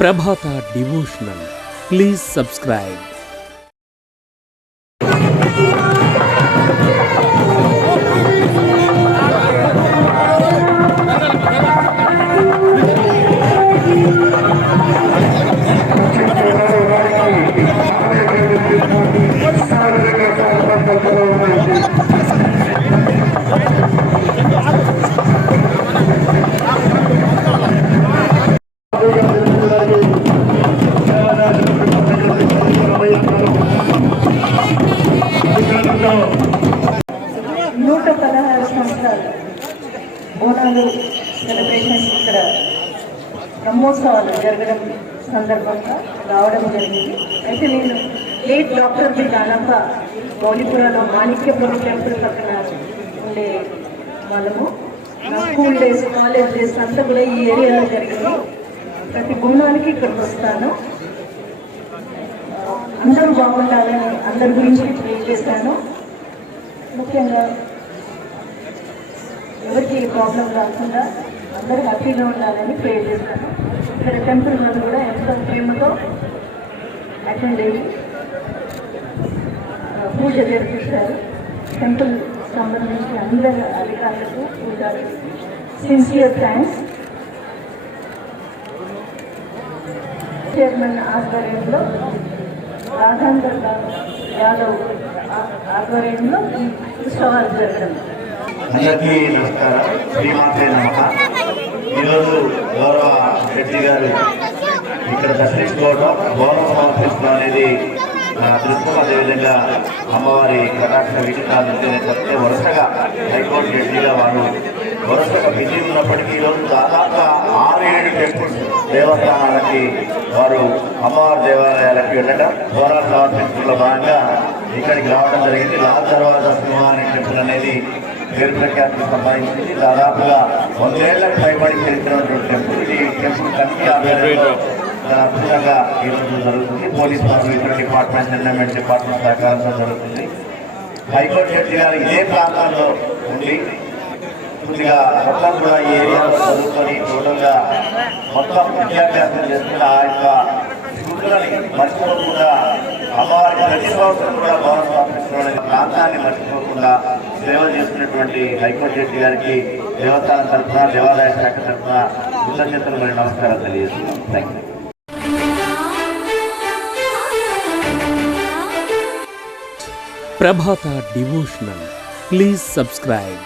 Prabhata devotional. Please subscribe. Bonalu celebrations ఇక్కడ బ్రహ్మోత్సవాలు జరగడం సందర్భంగా రావడం జరిగింది. అయితే నేను లేట్ డాక్టర్ బి దానప్ప గౌలిపురాలో మాణిక్యపురం టెంపుల్ పక్కన ఉండే వాళ్ళము. నా స్కూల్ డేస్, కాలేజ్ డేస్ అంతా కూడా ఈ ఏరియాలో జరిగింది. ప్రతి బోనానికి ఇక్కడికి వస్తాను. అందరూ బాగుండాలని అందరి గురించి ప్రే చేశాను. ముఖ్యంగా ఎవరికి ప్రాబ్లం రాకుండా అందరూ హ్యాపీగా ఉండాలని ప్రే చేశాను. ఇక్కడ టెంపుల్ వాళ్ళు కూడా ఎంతో ప్రేమతో అటెండ్ అయ్యి పూజ జరిపిస్తారు. టెంపుల్ సంబంధించి అందరు అధికారులకు పూజారికి సిన్సియర్ థ్యాంక్స్. చైర్మన్ ఆధ్వర్యంలో రాఘవేంద్ర యాదవ్ ఆధ్వర్యంలో ఈ ఉత్సవాలు జరగడం. అందరికీ నమస్కారం. శ్రీమాతే నమః. ఈరోజు గౌరవ శెట్టి గారు ఇక్కడ దర్శించుకోవడం, గౌరవ సమర్పించడం అనేది దృశ్యం. అదేవిధంగా అమ్మవారి కటాక్ష వీటికాలు చెప్తే వరుసగా హైకోర్టు జడ్జిగా వారు వరుసగా బిజీ ఉన్నప్పటికీ ఈరోజు దాదాపుగా 6-7 టెంపుల్స్ దేవస్థానాలకి వారు అమ్మవారి దేవాలయాలకి వెళ్ళడం, గౌరవ సమర్పించడంలో భాగంగా ఇక్కడికి రావడం జరిగింది. లాల్ దర్వాజా సింహాని టెంపుల్ అనేది పేరు ప్రఖ్యాతికి సంబంధించింది. దాదాపుగా 100 ఏళ్లకు పైబడి చరిత్రటువంటి టెంపుల్. ఈ టెంపుల్ కమిటీ ఆధ్వర్యంలో అద్భుతంగా ఈరోజు జరుగుతుంది. పోలీస్ వారు, ఇతర డిపార్ట్మెంట్, ఎన్విరాన్మెంట్ డిపార్ట్మెంట్ సహకారంతో జరుగుతుంది. హైకోర్టు జడ్జి గారు ఇదే ప్రాంతంలో ఉండి కొద్దిగా మొత్తం కూడా ఈ ఏరియాలో చదువుకొని టోటల్గా మొత్తం విద్యాభ్యాసం చేస్తున్న ఆ యొక్క స్కూళ్ళని మర్చిపోకుండా అమ్మవారికి ప్రతి సంవత్సరం కూడా భవన స్థాపించడం ప్రాంతాన్ని మర్చిపోకుండా సేవ చేస్తున్నటువంటి హైకోర్టు జడ్జి గారికి దేవస్థానం తరఫున, దేవాదాయ శాఖ తరఫున కృతజ్ఞతలు మరియు నమస్కారాలు తెలియజేస్తున్నాం. Thank you. Prabhata devotional. Please subscribe.